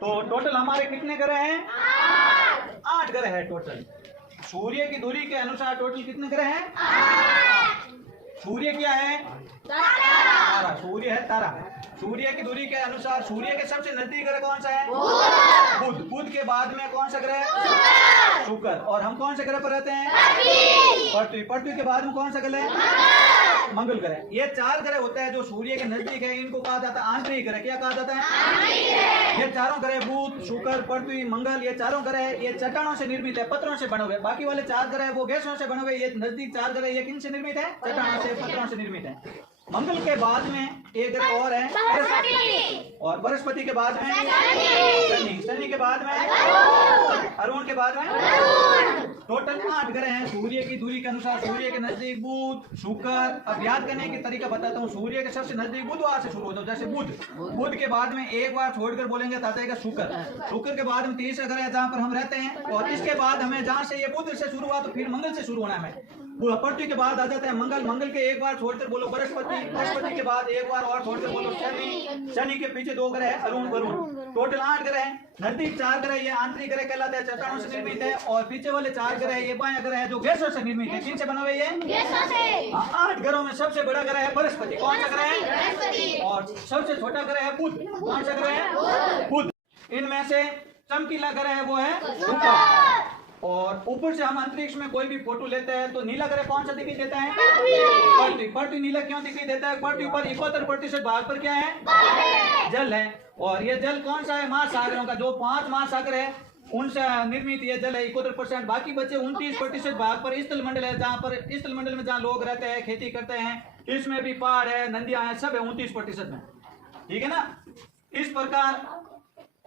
तो टोटल हमारे कितने ग्रह हैं? 8 ग्रह है टोटल। सूर्य की दूरी के अनुसार टोटल कितने ग्रह हैं? सूर्य क्या है? तारा। सूर्य है तारा। सूर्य की दूरी के अनुसार सूर्य के सबसे नजदीक ग्रह कौन सा है? बुध। बुध के बाद में कौन सा ग्रह? शुक्र। और हम कौन से ग्रह पर रहते हैं? पृथ्वी। पृथ्वी के बाद में कौन सा ग्रह है? मंगल ग्रह। ये 4 ग्रह होते हैं जो सूर्य के नजदीक है, इनको कहा जाता है आंतरिक ग्रह। क्या कहा जाता है? ये चारों ग्रह बुध, शुक्र, पृथ्वी, मंगल, ये चारों ग्रह ये चट्टानों से निर्मित है, पत्थरों से बने हुए। बाकी वाले 4 ग्रह वो गैसों से बने हुए। ये नजदीक 4 ग्रह ये किन से निर्मित है? चट्टानों से, पत्थरों से निर्मित है। मंगल के बाद में एक ग्रह और है बृहस्पति, और बृहस्पति के बाद में शनि, शनि के बाद में अरुण के बाद में टोटल 8 ग्रह हैं सूर्य की दूरी के अनुसार। सूर्य के नजदीक बुध, शुक्र। अब याद करने की तरीका बताता हूँ। सूर्य के सबसे नजदीक बुधवार से शुरू होता है, जैसे बुध। बुध के बाद में एक बार छोड़कर बोलेंगे तो आ जाएगा शुक्र। शुक्र के बाद में तीसरा ग्रह है जहाँ पर हम रहते हैं, और इसके बाद हमें जहाँ से ये बुध से शुरू हुआ तो फिर मंगल से शुरू होना है हमें। पृथ्वी के बाद आ जाता है मंगल। मंगल के एक बार छोड़कर बोलो बृहस्पति। बृहस्पति के बाद एक बार और छोड़कर बोलो शनि। शनि के पीछे 2 ग्रह है अरुण, वरुण। टोटल 8 ग्रह हैं। नजदीक 4 ग्रह ये आंतरिक ग्रह कहलाते हैं, चट्टानों से निर्मित है। और पीछे वाले 4 ग्रह ये बायां ग्रह है जो गैसों से निर्मित है। किन से बना हुआ ये? गैसों से। 8 ग्रहों में सबसे बड़ा ग्रह है बृहस्पति। कौन सा ग्रह है? और सबसे छोटा ग्रह है बुध। कौन सा ग्रह है? बुध। इनमें से चमकीला ग्रह है वो है शुक्र। और ऊपर से हम अंतरिक्ष में कोई भी फोटो लेते हैं तो नीला ग्रह कौन सा दिखाई देता है? पृथ्वी। पृथ्वी नीला क्यों दिखाई देता है? पृथ्वी पर 71% भाग पर क्या है? जल है। और ये जल कौन सा है? महासागरों का। जो 5 महासागर है उनसे निर्मित ये जल है 71%। बाकी बचे 29% भाग पर स्थल मंडल है, जहाँ पर स्थल मंडल में जहाँ लोग रहते हैं, खेती करते हैं, इसमें भी पहाड़ है, नदियां हैं, सब है 29% में। ठीक है ना? इस प्रकार।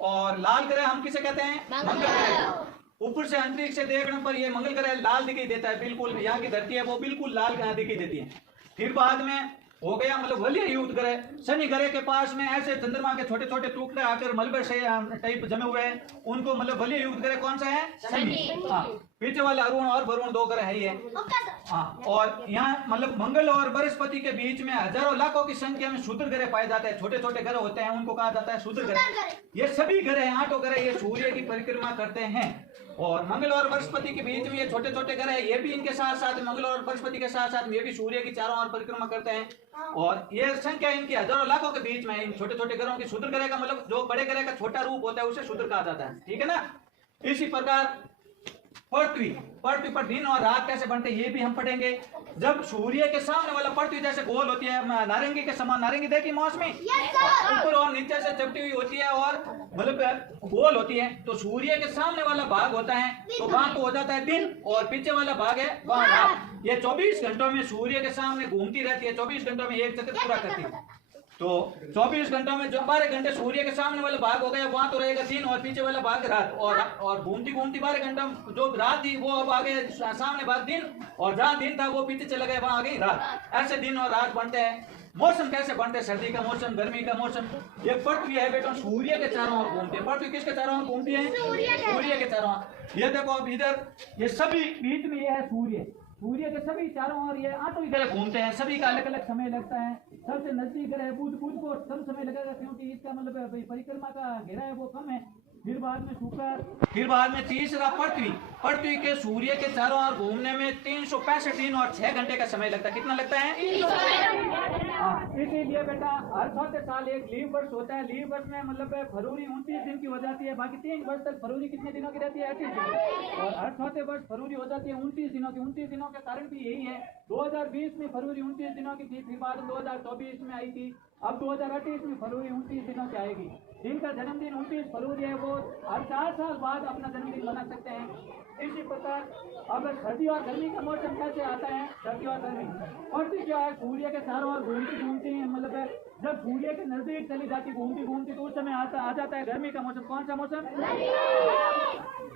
और लाल ग्रह हम किसे कहते हैं? मंगल ग्रह। ऊपर से अंतरिक्ष से देखने पर ये मंगल ग्रह लाल दिखाई देता है, बिल्कुल। यहाँ की धरती है वो बिल्कुल लाल दिखाई देती है। फिर बाद में हो गया मतलब वलय युक्त ग्रह। शनि ग्रह के पास में ऐसे चंद्रमा के छोटे छोटे टुकड़े आकर मलबे से टाइप जमे हुए हैं, उनको मतलब वलय युक्त ग्रह कौन सा है? शनि। हाँ। पीछे वाले अरुण और वरुण 2 ग्रह है ये। हाँ। और यहाँ मतलब मंगल और बृहस्पति के बीच में हजारों लाखों की संख्या में क्षुद्र ग्रह पाए जाते हैं। छोटे छोटे ग्रह होते हैं, उनको कहा जाता है क्षुद्र ग्रह। ये सभी ग्रह 8 ग्रह ये सूर्य की परिक्रमा करते हैं। और मंगल और बृहस्पति के बीच में ये छोटे छोटे ग्रह ये भी इनके साथ साथ मंगल और बृहस्पति के साथ साथ ये भी सूर्य की चारों ओर परिक्रमा करते हैं। और ये संख्या इनकी हजारों लाखों के बीच में इन छोटे छोटे ग्रहों की। क्षुद्र ग्रह का मतलब जो बड़े ग्रह का छोटा रूप होता है उसे क्षुद्र कहा जाता है। ठीक है ना? इसी प्रकार पृथ्वी पर दिन और रात कैसे बनते हैं ये भी हम पढ़ेंगे। जब सूर्य के सामने वाला पृथ्वी जैसे गोल होती है, नारंगी के समान, नारंगी देखी मौसमी, ऊपर और नीचे से चपटी हुई होती है और मतलब गोल होती है, तो सूर्य के सामने वाला भाग होता है तो वहां तो हो जाता है दिन, और पीछे वाला भाग है वहां रात। ये 24 घंटों में सूर्य के सामने घूमती रहती है, 24 घंटों में एक चक्कर पूरा करती है। तो 24 घंटों में जो 12 घंटे सूर्य के सामने वाला भाग हो गया वहां तो रहेगा दिन, और पीछे वाला भाग रात। और घूमती घूमती 12 घंटा जो रात थी वो अब आ गए सामने भाग दिन, और जहाँ दिन था वो पीछे चला गया वहां आ गई रात। ऐसे दिन और रात बनते हैं। मौसम कैसे बनते हैं? सर्दी का मौसम, गर्मी का मौसम। ये पृथ्वी है बेटा सूर्य के चारों ओर घूमती है। पृथ्वी किसके चारों ओर घूमती है? सूर्य के चारों ओर। ये देखो अब इधर ये सभी बीच में ये है सूर्य। सूर्य के सभी चारों ओर ये 8 ग्रह घूमते हैं, सभी का अलग अलग समय लगता है। सबसे नजदीक ग्रह बुध, बुध को कम समय लगेगा क्योंकि इसका मतलब परिक्रमा का घेरा है वो कम है। फिर बाद में शुक्र, फिर बाद में तीसरा पृथ्वी। पृथ्वी के सूर्य के चारों ओर घूमने में 365 दिन और 6 घंटे का समय लगता है। कितना लगता है? इसीलिए बेटा हर 7 साल एक लीव वर्ष होता है। लीव वर्ष में मतलब फरवरी 29 दिन की हो जाती है, बाकी 3 वर्ष तक फरवरी कितने दिनों की रहती है? 38 दिन। और हर 4 वर्ष फरवरी हो जाती है 29 दिनों की। 29 दिनों के कारण भी यही है। 2020 में फरवरी 29 दिनों की थी, फिर बाद 2024 में आई थी, अब 2028 में फरवरी 29 दिनों की आएगी। जिनका जन्मदिन 29 फरवरी है वो हर 4 साल बाद अपना जन्मदिन मना सकते हैं। इसी प्रकार अब सर्दी और गर्मी का मौसम कैसे आता है? सर्दी और गर्मी पृथ्वी जो है सूर्य के चारों ओर घूमती घूमती है, मतलब जब सूर्य के नजदीक चली जाती घूमती घूमती तो उस समय आ जाता है गर्मी का मौसम। कौन सा मौसम?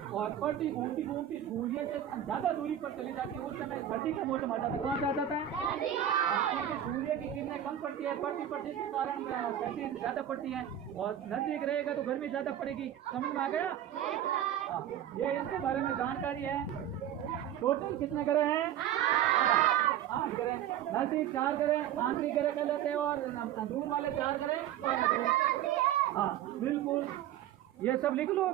और पृथ्वी घूमती घूमती सूर्य से ज्यादा दूरी पर चली जाती है उस समय सर्दी का मौसम आ जाता है। कौन सा आ जाता है? सूर्य की किरणें कम पड़ती है पृथ्वी पर, जिसके कारण सर्दी ज्यादा पड़ती है, और नजदीक रहेगा तो गर्मी ज्यादा पड़ेगी। समझ में आ गया? ये इसके बारे में जानकारी है। टोटल कितने ग्रह हैं? 8 ग्रह। नजदीक 4 ग्रह आंतरिक ग्रह कहलाते हैं, और दूर वाले 4 ग्रह। हाँ बिल्कुल। ये सब लिख लो।